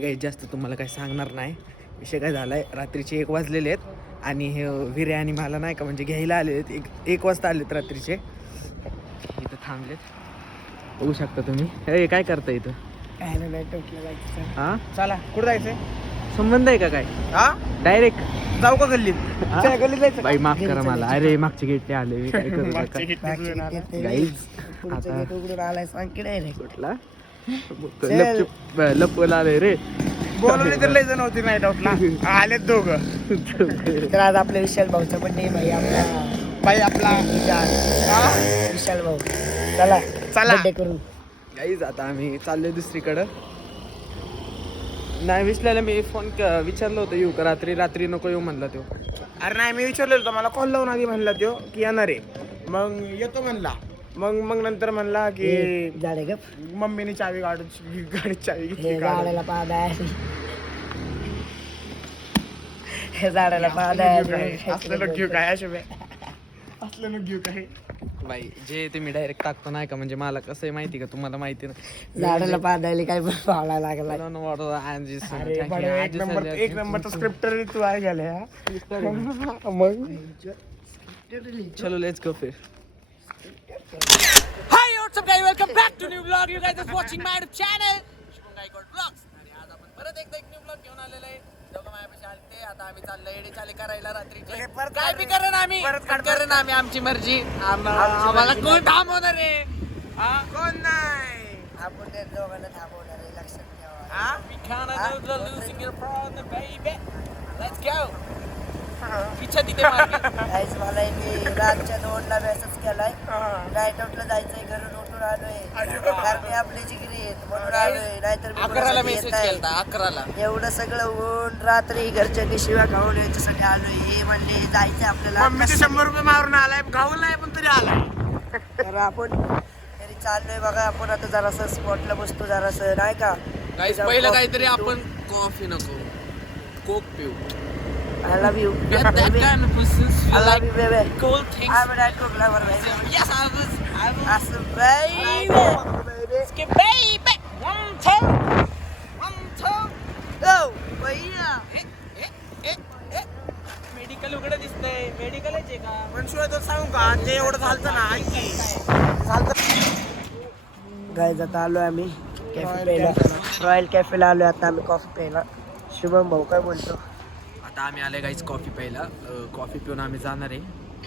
काही जास्त तुम्हाला काही सांगणार नाही. विषय काय झाला आहे, रात्रीचे 1 वाजलेले आहेत आणि हे विरे आणि मला नाही का म्हणजे घ्यायला आले आहेत. एक वाजता आलेत रात्रीचे. इथं थांबलेत, बघू शकता तुम्ही. हे काय करता इथं? काय नाही टोकलं जायचं. हां, चला कुठं जायचंय? संबंध आहे का काय? हा डायरेक्ट जाऊ का गल्लीत? चला, गल्लीत जायचं. बाई माफ करा मला. अरे मागचे गेटने आले मी, काय करू नका. मागच्या gate ने उडून आला. गाईज पुढचं आता gate उघडून आलाय, सांग की नाही रे? कुठला लपवला आले रे. बोलवले तर लय जण होती नाही डाऊटला. आलेत दोघं. तर आज आपल्या विशाल भाऊचा बर्थडे. भाई आपला विशाल भाऊ. चला बर्थडे करू. गाईज आता आम्ही चाललोय दुसरीकडं. नाही विसल्याला मी फोन विचारलं होतं येऊ का रात्री नको येऊ म्हणला तो. अरे नाही, मी विचारलेलं होतं, मला कॉल लावून आधी म्हणला तो की येणार आहे, मग येतो म्हणला. मग नंतर म्हणला की झाडे गप मम्मीने गाडीची चावी घेतली. झाडाला पाहता झाडाला पाहता असलं घेऊ काय अशोभे, असलं घेऊ काय. बाई जे तुम्ही डायरेक्ट टाकतो नाही का, म्हणजे मला कसं आहे माहिती का, तुम्हाला माहिती ना. झाडाला पाहतायला काय पाहायला लागला. एक नंबरचा स्क्रिप्टर तू आहे गेले. मग चलो लेट्स गो फिर. Hi, what's up guys? Welcome back to new vlog. You guys are watching my YouTube channel. Shubham Gaikwad vlogs. आणि आज आपण परत एकदा एक न्यू vlog घेऊन आलेलो आहे. दोघं माझ्यापाशी आलते. आता आम्ही चाललोय एडी चाले करायला रात्रीचे. काय बी करेन आम्ही. करेन आम्ही आमची मर्जी. आम्हाला कोण थांबवणार आहे? कोण नाही. आपण त्या दोघांना थांबवणार आहे, लक्षात ठेवा. We cannot do losing your problem, baby. Let's go. इच्छा तिथे मागे. काहीच मला मी रातच्या 2ला मेसेज केलाय, नाईट आउटला जायचंय, घरून उठून आलोय कारण मी आपली जिगरी आहेत म्हणून आलोय, नाहीतर मी 11ला मेसेज केलता. 11ला एवढं सगळं होऊन रात्री घरच्यांनी शिव्या खाऊन याच्यासाठी आलोय. हे म्हणले जायचं आपल्याला, मम्मीचे 100 रुपये मारून आलाय, गावला नाही पण तरी आलाय. तर आपण तरी चाललोय बघा. आपण आता जरासं स्पॉटला बसतो, जरासं नाही का. गाईस पहिलं काहीतरी आपण कॉफी नको कोक पिऊ. I love you. We are that kind of persons. We I love like you, baby. cool things. I'm a cook lover, baby. Yes, I was. Awesome, baby. Skip, baby. 1, 2, 1, 2. Go, भैया. Medical उघडं दिसतंय. Medical आहे का? पण शिवाय तर सांगू का, ते एवढं झालं ना ऐकी. गाईज आता आलोय आम्ही कॅफे प्यायला, रॉयल कॅफेला आलोय आता आम्ही कॉफी प्यायला. शुभम भाऊ काय बोलतो? आता आम्ही आले गाईज कॉफी प्यायला. कॉफी पिऊन आम्ही जाणार आहे,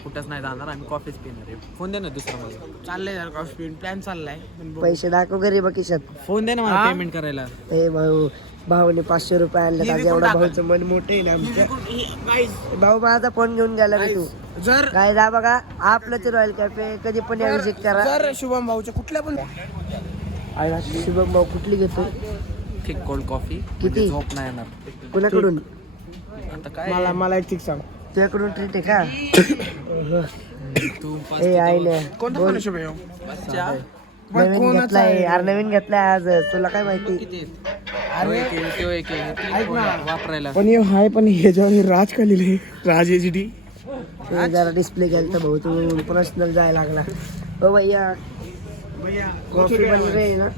कुठंच नाही जाणार, आम्ही कॉफीच पिणार आहे. फोन दे ना दुसरा मला. चाललंय जरा कॉफी पिऊन प्लॅन चाललाय. पैसे दाखव घरी बघ खिशात. फोन दे ना मला पेमेंट करायला. हे भाऊ, भाऊने 500 रुपये आणले. आज एवढा भाऊचं मन मोठं आहे ना आमचं. भाऊ माझा फोन घेऊन गेला रे तू. जर काय जा बघा, आपलंच रॉयल कॅफे, कधी पण या विजिट करा. जर शुभम भाऊच्या कुठल्या पण शुभम भाऊ कुठली घेतो? ठीक कोल्ड कॉफी. किती? झोप नाही येणार. कुणाकडून? आता काय मला एक ठीक सांग, तुझ्याकडून ट्रीट आहे का? तू ए आईले कोणता फोन शुभ येऊ? नवीन घेतलाय यार, नवीन घेतलाय आज. तुला काय माहिती? वापरायला पण हाय, पण ह्याच्यावर राज का लिहिले, राज HD. ते जरा डिस्प्ले केलं तर भाऊ तू पर्सनल जायला लागला. हो भैया, कॉफी बन रे ना.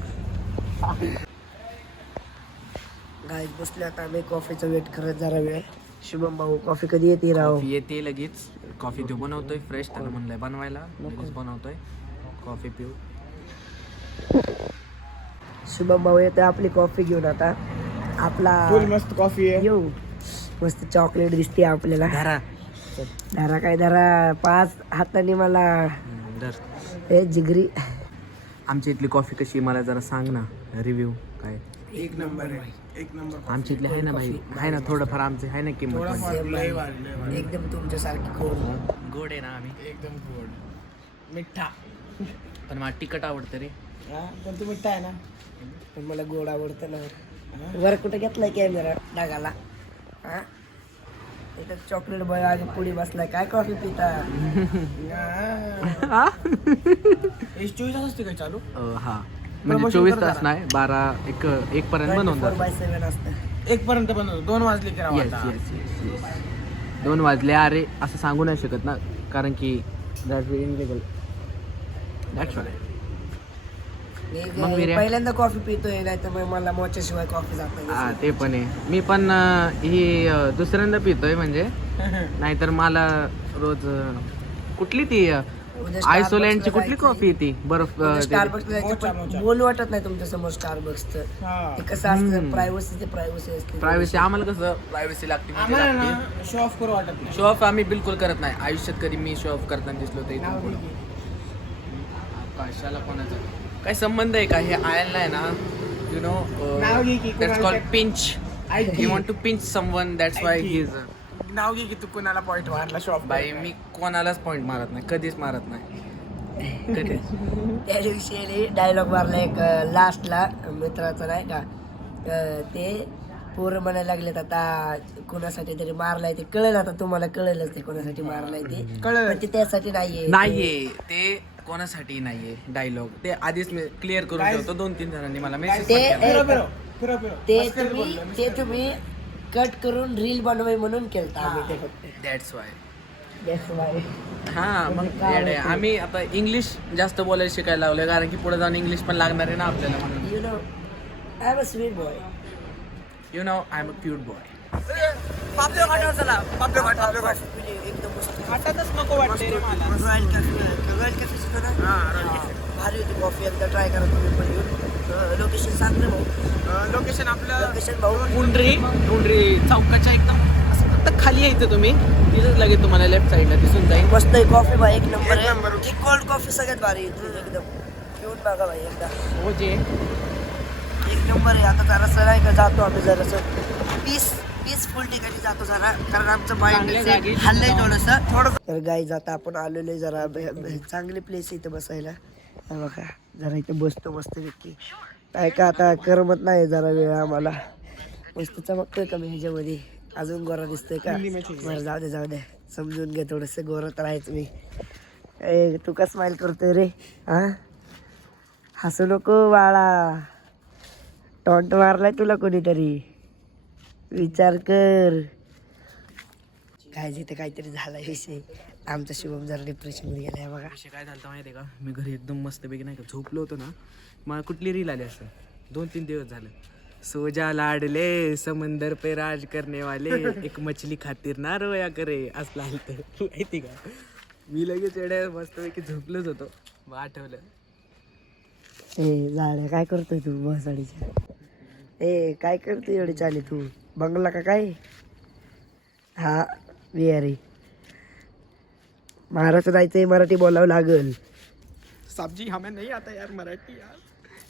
गाईज बसले आता आम्ही कॉफीचा वेट करत जरा वेळ. शुभम भाऊ कॉफी कधी येते राव? कॉफी येते लगेच. कॉफी देऊ बनवतोय फ्रेश, त्याला म्हणलंय बनवायला, लगेच बनवतोय. कॉफी पिऊ. शुभम भाऊ येतोय आपली कॉफी घेऊन. आता आपला फुल मस्त कॉफी आहे. येऊ, मस्त चॉकलेट दिसते आपल्याला. धरा धरा काय धरा, 5 हाताने मला. धर. हे जिगरी. आमच्या इथली कॉफी कशी मला जरा सांग ना, रिव्ह्यू काय? एक नंबर आहे, एक नंबर. आमच्या इथली आहे ना भाई, आहे ना थोडंफार आमचे आहे ना किंमत. एकदम तुमच्यासारखी गोड. गोड आहे ना आम्ही, एकदम गोड मिठ्ठा. पण मला तिखट आवडतं रे. पण तू मिठ्ठा आहे ना. पण मला गोड आवडतं ना. वर कुठे घेतलाय कॅमेरा डागाला? हा, इथं चॉकलेट बॉय आगे पुढे बसलाय. काय कॉफी पिता? 24 तास असते काय चालू? हा म्हणजे 24 तास नाही, 1 पर्यंत बनवून 24/7 असतं. 1 पर्यंत बनवतो. 2 वाजले की राव आता. 2 वाजले अरे असं सांगू नाही शकत ना, कारण की दॅट्स इनलिगल. दॅट्स व्हाय. मग विर्या? पहिल्यांदा कॉफी पितोय नाही तर मग मला मोच्याशिवाय कॉफी जात नाही. हा ते पण आहे. मी पण ही दुसऱ्यांदा पितोय म्हणजे नाहीतर मला रोज कुठली ती उद्या आयसोलँडची Starbucksला कुठली जायचंय. कॉफी ती बर्फ स्टारबक्स बोलू वाटत नाही तुमच्या समोर स्टारबक्सचं. ते कसं असतं प्रायव्हसी असते. प्रायव्हसी आम्हाला कसं प्रायव्हसी लागते शो ऑफ करू वाटत नाही. शो ऑफ आम्ही बिलकुल करत नाही आयुष्यात. कधी मी शो ऑफ करताना दिसलो तर इथून पुढं. कशाला कोणाचं काय संबंध आहे का? हे आयलला आहे ना यु नो नाव घे की that's called pinch. He want to pinch someone that's why he is. नाव घे की तू कुणाला पॉईंट मारला शो ऑफ. बाई मी कोणालाच पॉईंट मारत नाही, कधीच मारत नाही कधीच. त्या दिवशी डायलॉग मारला एक लास्टला मित्राचा नाही का. ते पोरं म्हणायला लागलेत आता कोणासाठी तरी मारलाय ते कळलं. आता तुम्हाला कळलंच ते कोणासाठी मारलाय ते कळलं. पण ते त्यासाठी नाहीये. नाहीये ते कोणासाठी नाहीये डायलॉग. ते आधीच मी क्लिअर करून ठेवतो. 2-3 जणांनी मला मेसेज ते तुम्ही कट करून रील बनवाय म्हणून केलं आम्ही ते फक्त. That's why. That's why. हा मग येडे. आम्ही आता इंग्लिश जास्त बोलायला शिकायला लागलोय कारण की पुढे जाऊन इंग्लिश पण लागणार आहे ना आपल्याला. म्हणून You know, I'm a sweet boy. You know I am a cute boy. पापलेट घाटावर चला. पापलेट घाट. म्हणजे एकदम मस्त. हातातच नको वाटते रे मला. रॉयल कॅफे सुद्धा ना भारी होती कॉफी. एकदा ट्राय करा तुम्ही पण येऊन. लोकेशन सांग ना भाऊ. लोकेशन आपलं लोकेशन भाऊ पुंडरी चौकाच्या एकदम असं फक्त खाली यायचं तुम्ही. तिथंच लगेच तुम्हाला लेफ्ट साईडला दिसून जाईल. मस्त आहे कॉफी भाई. एक नंबर एक नंबर. आहे. कोल्ड कॉफी सगळ्यात भारी आहे एकदम. पिऊन बघा भाई एकदा. हो जे एक नंबर आहे. आता जरासं नाही का जातो आम्ही जरासं पीसफुल ठिकाणी जातो जरा कारण आमचं माइंड हल्लंय थोडंसं. तर गाईज आता आपण आलेलो जरा चांगली प्लेस आहे इथं बसायला. हे बघा जरा इथं बसतो मस्त पैकी. काय का आता करमत नाही जरा वेळ आम्हाला. मस्त चमकतोय का मी ह्याच्यामध्ये. अजून गोरा दिसतोय का? बरं जाऊ दे समजून घे थोडंसं. गोरा तर आहेच मी. ए तू का स्माइल करतोय रे? हा हसू नको बाळा. टॉन्ट मारलाय तुला कोणीतरी. विचार कर. काय जिथे काहीतरी झालाय विषय. आमचा शुभम जरा डिप्रेशनमध्ये गेलाय बघा. विषय काय झालं माहिती आहे का? मी घरी एकदम मस्तपैकी नाही का झोपलो होतो ना. मला कुठली रील आली असं 2-3 दिवस झालं. सोजा लाडले समंदर पे राज करने वाले एक मछली खातीर ना रोया करे असं आलं तर माहिती का? मी लगेच एवढ्या मस्तपैकी झोपलोच होतो. मग आठवलं. ए झाड काय करतोय तू बसाडीच्या? ए काय करतोय एवढी चाली तू? बंगला का काय? हा विहारी. महाराष्ट्र जायचंय. मराठी बोलावं लागल. साबजी हमें नहीं आता यार मराठी यार.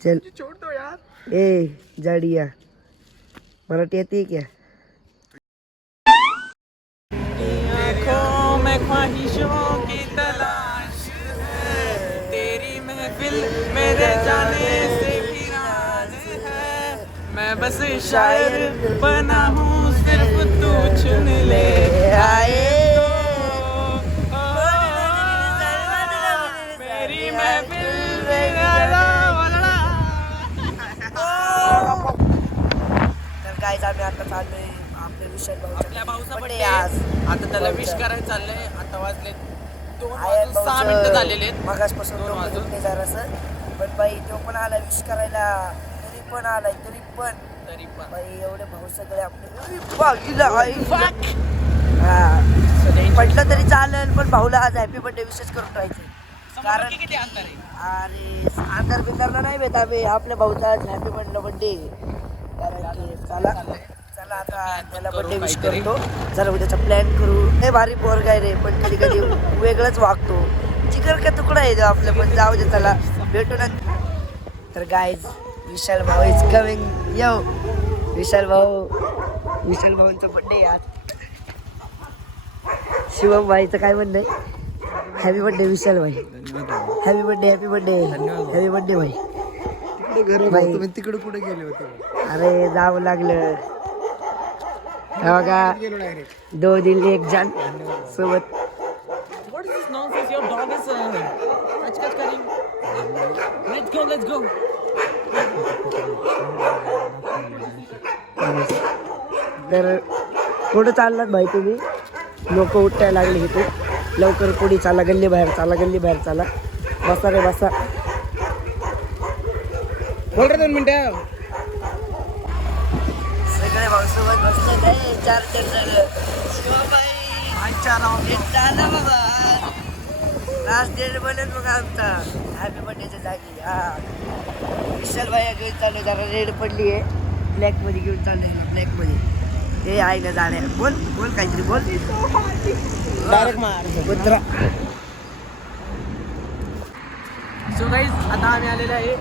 चल छोड़ दो यार. ए जाडिया मराठी येते क्या? आँखों में ख्वाहिशों की तलाश है, तेरी महफिल मेरे जाने से भी राज है, मैं बस शायर बना हूँ सिर्फ तू चुन ले आए तो, मेरी महफिल तर गाईज आम्ही आता चाललोय आपल्या विशाल आपल्या भाऊचा birthday birthday आज. आता त्याला विश करायला चाललंय. आता वाजले 6 मिनिटं झालेले आहेत. मगासपासून 2 वाजून. ते जरासं पण बाई तो पण आला विश करायला. तरी पण बाई एवढे भाऊ सगळे आपले हा म्हटलं तरी चालेल पण भाऊला आज हॅपी बर्थडे विशेष करून ठेवायचे. कारण अरे अंधार बिंदारला नाही भेट आम्ही आपल्या भाऊचा आज हॅपी बर्थडे. कारण की चला आता त्याला बर्थडे विश करतो. जरा उद्याचा प्लॅन करू. हे भारी पोरगा आहे रे पण कधी कधी वेगळंच वागतो. जिगर का तुकडा आहे आपलं पण जाऊ दे चला भेटू ना. तर गाईज विशाल भाऊ इज कमिंग. यो विशाल भाऊंचा बर्थडे आज. शिवम भाईचं काय म्हणणं आहे? हॅपी बर्थडे विशाल भाई. हॅपी बर्थडे भाई. तुम्ही तिकडे कुठे गेले होते? अरे जावं लागलं. बघा गेलो डायरेक्ट. 2 दिल 1 जान सोबत. What is this nonsense? Your dog is catching. Let's go. तर कुठं चाललात भाई तुम्ही? लोक उठायला लागले इथे. लवकर पुढे चाला. गल्ली बाहेर चाला. बसा रे बसा. बोल रे 2 मिनिटं. सगळे भाऊ सोबत बसले काय 4 जण शिवाबाई चाला बाबा लास्ट डेट बनेल मग आमचा हॅपी बर्थडेच्या जागी. हा विशाल भाई घेऊन चालू जरा रेड पडली आहे ब्लॅक मध्ये घेऊन चाललंय ब्लॅक मध्ये ते आहे ना जाण्या बोल बोल काहीतरी बोल डायरेक्ट मार कुत्रा. सो गाईज आता आम्ही आलेलो आहे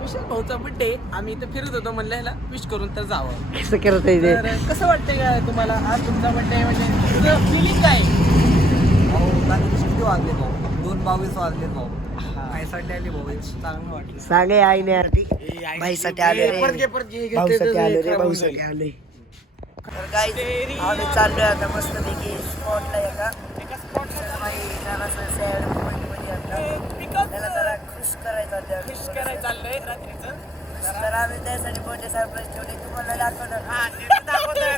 विशाल भाऊचा बर्थडे. आम्ही इथं फिरत होतो म्हणलं ह्याला विश करून तर जावं. कसं करत आहे ते तर कसं वाटतंय का तुम्हाला आज तुमचा बर्थडे म्हणजे तुझं फिलिंग काय? किती वाजले भाऊ 2:22 वाजले भाऊ. आईसाठी आली भाऊ चांगलं वाटलं. सांगे आई नाही भाईसाठी आले रे भाऊसाठी आले रे भाऊसाठी आले. तर गाईज आम्ही चाललोय आता मस्त पैकी स्पॉटला एका सॅड त्याला जरा खुश करायचं चाललंय रात्रीचं. तर आम्ही त्यासाठी बर्थडे सरप्राईज ठेवले तुम्हाला दाखवणार दाखवणार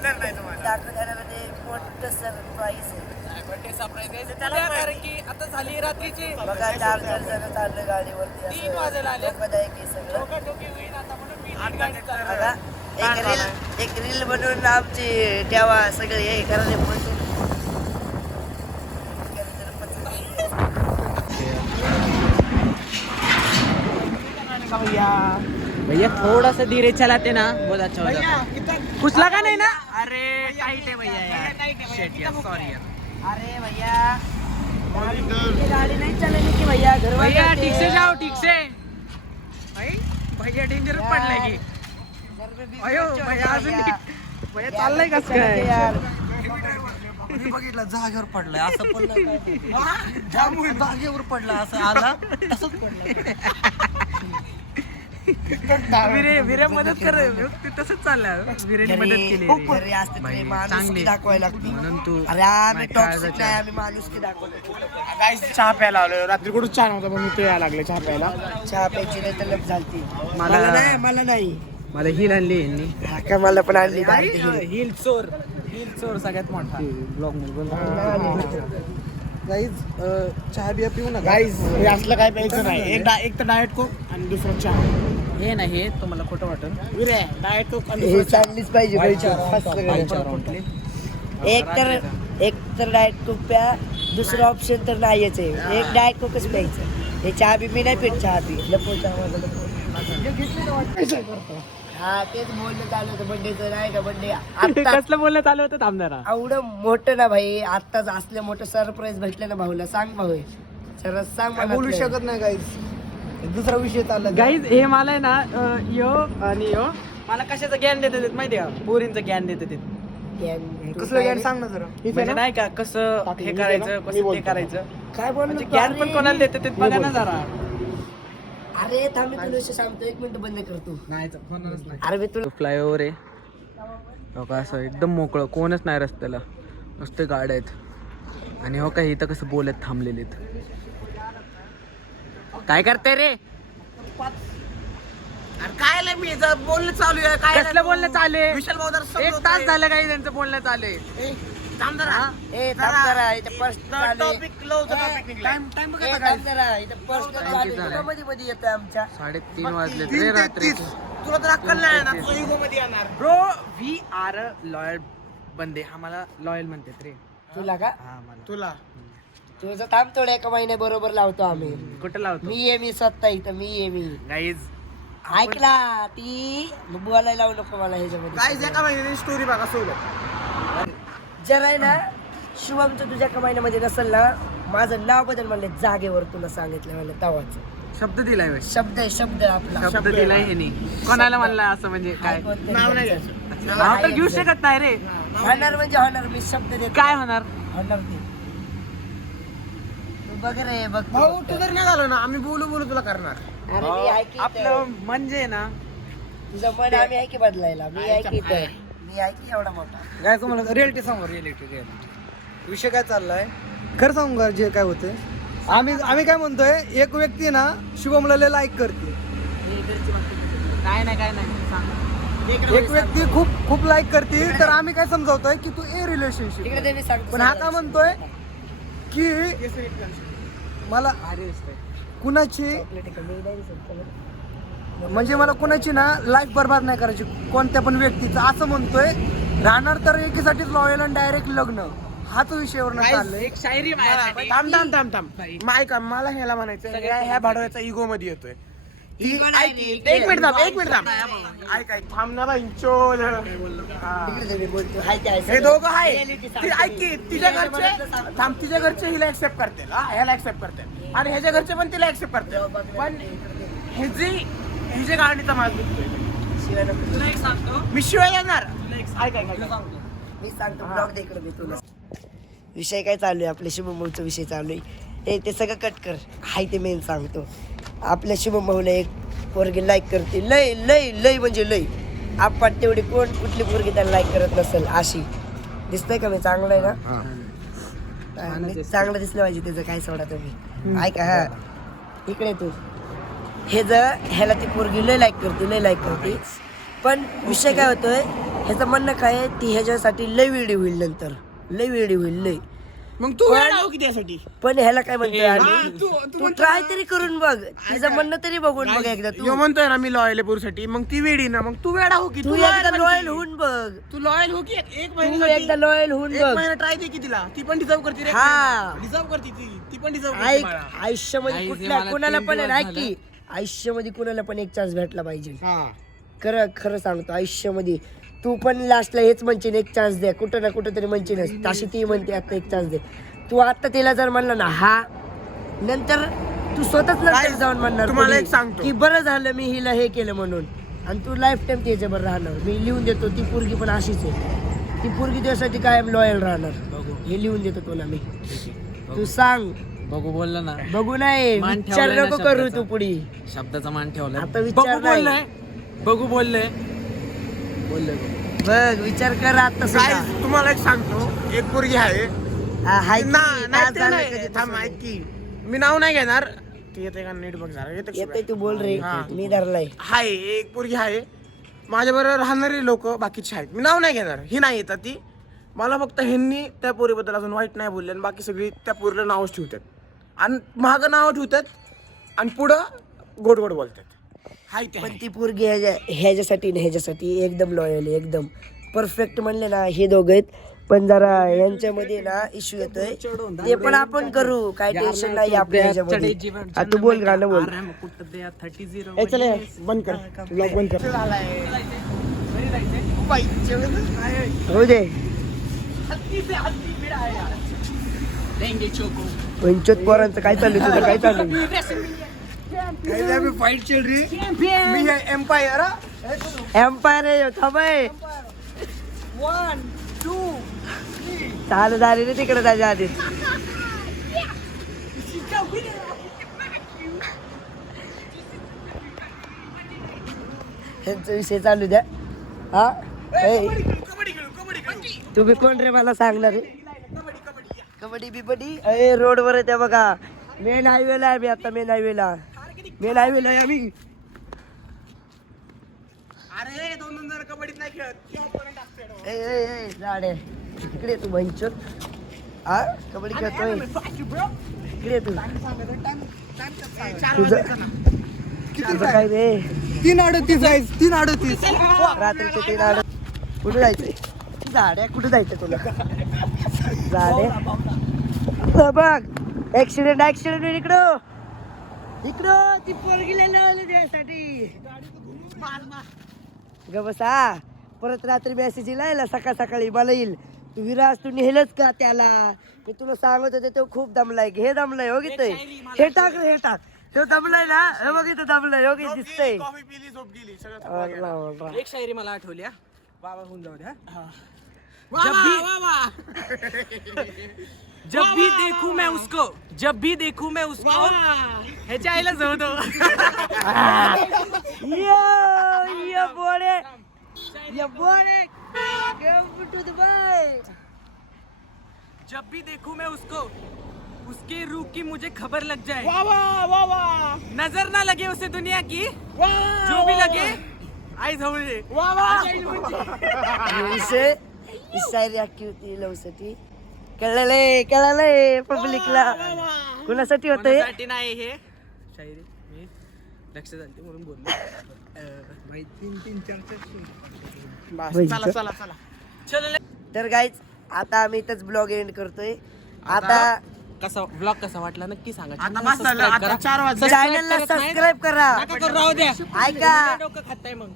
ते मोठं सरप्राईज आहे. बर्थडे सरप्राईज द्यायचं त्याला कारण की आता झाली रात्रीची बघा 4 जण चाललं गाडीवरती 3 वाजायला आले. धोकादायक आहे सगळं. टोकाटोकी होईल आता म्हणून मी नीट गाडी चालवणार. बघा एक रील बनवून आमची ठेवा सगळे हे करा रे बोलतो. भैया थोड़ा सा धीरे चलाते ना बहुत अच्छा हो जाता. कुछ लगा नहीं ना? अरे टाइट है भैया यार. Shit यार, sorry यार. अरे भैया गाड़ी नहीं चलेगी की भैया घर भैया ठीक से जाओ ठीक से. भैया डेंजर पडलाय की. अयो भैया अजून भैया चाललंय कसं काय यार. मी बघितलं जागेवर पडलाय असं पण त्यामुळे जागेवर पडला असं आला तसंच विरे मदत कर ते तसंच चाललंय. विरेने मदत केली रे. घरी असते तरी माणुसकी चांगली. दाखवायला लागते. म्हणून तू अरे आम्ही नाही टॉक्सिक काळजाच्या. नाही आम्ही माणुसकी दाखवतो. गाईस चहा प्यायला आलोय. रात्री कुठं चहा नव्हता पण मी तो यायला लागले चहा प्यायला. चहा प्यायची नाही तर लग झालती. मला- मला नाही मला हिल आणली यांनी. हा का मला पण आणली हिल चोर सगळ्यात मोठा ब्लॉग गाईज चहा बिया पिऊ ना गाईज हे असलं काय प्यायचं नाही. एक तर डाएट कोक आणि दुसरं चहा. हे नाही हे तुम्हाला खोटं वाटेल. विरे डाएट कोक आणि हे दुसरं चहा. चाललीच पाहिजे एक तर डाएट कोक प्या दुसरं ऑप्शन तर नाहीच आहे. एक डाएट कोकच प्यायचं. हे चहा बी मी नाही पित चहा पी लपो चहा माझा लपो. हा तेच बोलणं चालू होतं बर्थडेचं नाही का बर्थडे आता कसलं बोलणं चालू होतं आमदारा. एवढं मोठं ना भाई आत्ताच असलं मोठं सरप्राईज भेटलं ना भाऊला. सांग भाऊ सर सांग काय बोलू शकत नाही गाईज. दुसरा विषय चालला गाईज हे मला आहे ना यो आणि यो मला कशाचं ज्ञान देत आहेत माहिती का? पोरींचं ज्ञान देत आहेत. कसलं ज्ञान सांग ना जरा. म्हणजे नाही का कसं हे करायचं कसं ते करायचं काय बोल म्हणजे ज्ञान पण कोणाला देत आहेत बघा ना जरा. अरे थांब मी तुला विषय सांगतो 1 मिनिट बंद करतो. नाही अरे मी तुला फ्लायओव्हर आहे हो का असं एकदम मोकळं कोणच नाही रस्त्याला नुसते गाड्या आहेत. आणि हो का इथं कसं बोलत थांबलेले काय करते रे? काय मी बोलणं चालू आहे काय कसलं बोलणं चालू आहे? विशाल भाऊ जरा 1 तास झालं काही त्यांचं बोलणं चालू आहे. थांब जरा. ए थांब जरा इथं पर्सनल टॉपिक टाइम थांब जरा इथं पर्सनल झालं. झाले मध्ये मध्ये येतोय आमच्या 3:30 वाजले रे रात्री. तुला तर अक्कल नाही ना तुझ्या इगो मध्ये येणार. ब्रो वी आर लॉयल बंदे. आम्हाला लॉयल म्हणतात रे. तुला का हा मला तुला तुझं थांब थोडं 1 महिन्या बरोबर लावतो आम्ही. कुठं लावतो मी स्वतः इथं मी गाईज. ऐकला ती बोलायला लावू नको मला ह्याच्यामध्ये. गाईज एका महिन्याने स्टोरी बघा सोबत. जर आहे ना शुभमचं तुझ्या कमाईमध्ये नसेल ना माझं नाव बदल म्हणले जागेवर तुला सांगितलं म्हणलं तवाच शब्द दिलाय व्हय. शब्द आपला शब्द दिलाय ह्यानी. कोणाला म्हणला असं म्हणजे काय नाव नाही घ्यायचं. नाव तर घेऊ शकत नाही रे. होणार म्हणजे होणार मी शब्द देतो. काय होणार? होणार ते तू बघ रे बघ तू भाऊ बघ. तू जर नाही झालं ना आम्ही बोलू तुला करणार. अरे मी ऐकी आपलं म्हणजे ना तुझं मन आम्ही ऐकी बदलायला मी ऐकी मी ऐकी एवढा मोठा. काय तुम्हाला रिअलिटी सांगू रिअलिटी विषय काय चाललाय खरं सांगू का जे काय होतंय. आम्ही काय म्हणतोय एक व्यक्ती ना शुभमला लाईक करते. काय नाही सांग. एक व्यक्ती खूप लाईक करते तर आम्ही काय समजावतोय की तू ए रिलेशनशिप. तिकडे ते मी सांगतो पण हा काय म्हणतोय की मला कुणाची म्हणजे मला कोणाची ना लाईफ बर्बाद नाही करायची, कोणत्या पण व्यक्तीचं. असं म्हणतोय राहणार तर एकीसाठीच लॉयल आणि डायरेक्ट लग्न, हाच विषयावर चाललंय. एक शायरी माझ्यासाठी. थांब ऐका, मला ह्याला म्हणायचं ह्या भाडव्याचा इगो मध्ये येतोय. एक मिनिट थांब. ऐक थांब ना इंचो. तिकडे बोलतो हाय ते हे दोघं आहे ऐक की, तिच्या घरचे हिला ऍक्सेप्ट करतील, ह्याला ऍक्सेप्ट करतील आणि ह्याच्या घरचे पण तिला ऍक्सेप्ट करतील, पण हिची गाडीचा माल दुखतोय. तुला एक सांगतो, मी शिवाय येणार. ऐक मी सांगतो ब्लॉग दे इकडे मी तुला. विषय काय चालू आहे, आपल्या शुभम भाऊचा विषय चालू आहे. ते सगळं कट कर, हाय ते मेन सांगतो. आपल्या शुभम भाऊला एक पोरगी लाईक करते, लय लय लय म्हणजे लय. आपण तेवढी कोण कुठली पोरगी त्याला लाईक करत नसेल अशी. दिसतंय का मी चांगलं आहे ना? मी चांगलं दिसलं पाहिजे, त्याचं काय सोडा तुम्ही. ऐका हा, इकडे तू. हे जर ह्याला ती पोरगी लय लाईक करते, पण विषय काय होतोय, ह्याचं म्हणणं काय आहे, ती ह्याच्यासाठी लय वेडी होईल, नंतर लय वेडी होईल लय. मग तू वेळ लाव की त्यासाठी. पण ह्याला काय म्हणतोय आम्ही, तू ट्राय तरी करून बघ, तिचं म्हणणं तरी बघून बघ एकदा. तू म्हणतोय ना मी लॉयल साठी, मग ती वेडी ना, मग तू वेडा हो की. तू एकदा लॉयल होऊन बघ, तू लॉयल हो की. एक तू महिना एकदा लॉयल होऊन बघ. ट्राय दे की तिला, ती पण डिझर्व करते रे. हा. डिझर्व करते ती पण डिझर्व ऐक, करते. आयुष्यामध्ये कुठल्या कुणाला पण आहे ना, ऐक की, आयुष्यामध्ये कुणाला पण एक चान्स भेटला पाहिजे. हा. खरं सांगतो, आयुष्यामध्ये तू पण लास्टला हेच म्हणशील एक चान्स दे, कुठं ना कुठं तरी म्हणशीलच. तशी ती म्हणते आता एक चान्स दे. तू आता तिला जर म्हणलं ना हा, नंतर तू स्वतःच नंतर जाऊन म्हणणार तुम्हाला कोणी, एक सांगतो. की बरं झालं मी हिला हे केलं म्हणून, आणि तू लाईफ टाइम त्याच्यावर राहणार. मी लिहून देतो, ती पोरगी पण अशीच आहे. ती पोरगी त्यासाठी कायम लॉयल राहणार, हे लिहून देतो तुला मी. तू सांग. बघू बोललं ना, बघू नाही, मान विचार ठेवलाय ना नको करू शब्दाचा. तू पुढे. शब्दाचा मान ठेवला. आता विचार नाही. बघू बोलले. बघ विचार कर आता काय सुद्धा. तुम्हाला एक सांगतो, एक पोरगी आहे. हाय की, नाही आज ते झालं नाही. कधी थांब तसं ऐक की, मी नाव नाही घेणार. ती येते का नीट बघ जरा. येते तू बोल रे, हा. मी धरलाय. हाय एक पोरगी आहे माझ्या बरोबर राहणारी लोक बाकीचे आहेत, मी नाव नाही घेणार. ही नाही येतात ती. मला फक्त ह्यांनी त्या पोरीबद्दल अजून वाईट नाही बोलले, आणि बाकी सगळी त्या पोरीला नावच ठेवतात आणि महाग नाव ठेवतात आणि पुढं गोड गोड बोलतात. हाय ते पण ती पोरगी ह्याच्यासाठी नाही, ह्याच्यासाठी एकदम लॉयल आहे, एकदम परफेक्ट. म्हणले ना हे दोघं आहेत, पण जरा यांच्यामध्ये ना इश्यू येतोय, ते पण आपण करू, काय टेन्शन नाही आपल्या ह्याच्यामध्ये. हा, तू बोल, गाणं बोल. ए, चल ये, बंद कर ब्लॉग बंद कर. हो दे. पंचोत पोरांचं काय चालू तुझं, काय चालू? फाइट चल रही है, मी है एम्पायर. एम्पायर आहे थांबाय. 1 2 चालू झाली रे तिकडे त्याच्या आधी. ह्यांचा विषय चालू द्या. हा तुम्ही कोण रे मला सांगणार रे? कबड्डी बिबड्डी अरे रोडवर आहे त्या बघा, मेन हायवेला आहे मी आता. मेन हायवेला आहे आम्ही. अरे 2 जण कबड्डीत नाही खेळत. ए झाडे इकडे तू बंचोत. हा कबड्डी खेळतोय इकडे तू. तुझं काय रे? 3:38 आहे, 3:38. रात्रीचे 3:38. कुठे जायचंय? झाड्या कुठे जायचं तुला? झाडे बघ, ऍक्सिडेंट इकडं ती पोरगी त्यासाठी ग बसा. परत रात्री मेसेज येईल, सकाळी मला येईल, तू विराज तू नेलच का त्याला? मी तुला सांगत होते तो खूप दमलाय. हे दमलाय हो घेतोय, हे टाक तो दमलाय ना, हे बघ इथं दमलाय हो घेत दिसतंय. कॉफी पिली, झोप गेली, सगळं. एक शायरी मला आठवली. बाबा होऊन जाऊ द्या. जब भी देखूं मैं उसको ह्याच्या आईला जवतो. ये बोले जब भी देखूं मैं उसको, उसके रूह की मुझे खबर लग जाए. नजर ना लगे उसे दुनिया की, जो भी लगे आई जवळ. विषय शायरी अख्खी होती लवसाठी. कळलंय पब्लिकला. कुणासाठी होत कोणासाठी नाही हे शायरी. लक्षात आलं म्हणून बोललो. तर गाईज आता आम्ही इथंच ब्लॉग एंड करतोय. आता कसा ब्लॉग कसा वाटला नक्की सांगा. आता बस झालं, आता 4 वाजले. चॅनलला सबस्क्राईब करा. राहू द्या. ऐका डोकं खाताय मग.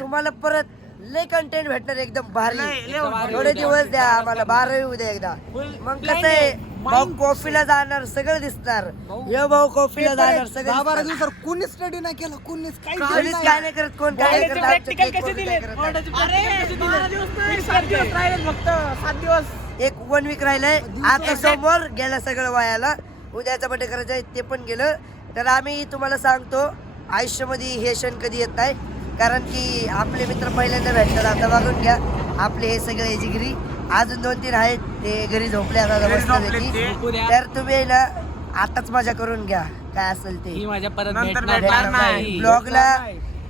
तुम्हाला परत लय कंटेंट भेटणार एकदम भारी. लय थोडे दिवस द्या आम्हाला, 12 येऊ द्या एकदा. मग कसं आहे भाऊ कॉफीला जाणार सगळं दिसणार. यो भाऊ कॉफीला जाणार सगळं दिसणार. कोणीच स्टडी नाही केला, कोणीच काही कोणीच काय नाही करत, कोण काय नाही करत. आमच्या प्रॅक्टिकल cake कसे कोण दिले? काय करत नाही. दिवस 7 दिवस राहिले फक्त 7 दिवस. एक 1 वीक राहिलंय आता समोर गेलं सगळं वायाला. उद्याचा बर्थडे करायचं ते पण गेलं. तर आम्ही तुम्हाला सांगतो आयुष्यामध्ये हे क्षण कधी येत नाही, कारण की आपले मित्र पहिल्यांदा भेटतात. आता बघून घ्या आपले हे सगळे जिगरी अजून 2-3 आहेत ते घरी झोपले आता मस्तपैकी. तर तुम्ही आहे ना आताच मजा करून घ्या काय असेल ते. ही माझ्या परत नंतर भेटणार भेटणार नाही. नाही. ब्लॉगला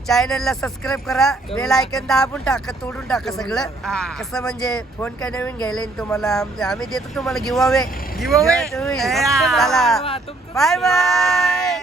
चॅनलला सबस्क्राईब करा, बेल आयकन दाबून टाका, तोडून टाका सगळं. हा. कसं म्हणजे फोन काय नवीन घ्यायला येईन तुम्हाला, आम्ही देतो तुम्हाला गिव्हअवे. Giveaway. चला बाय बाय.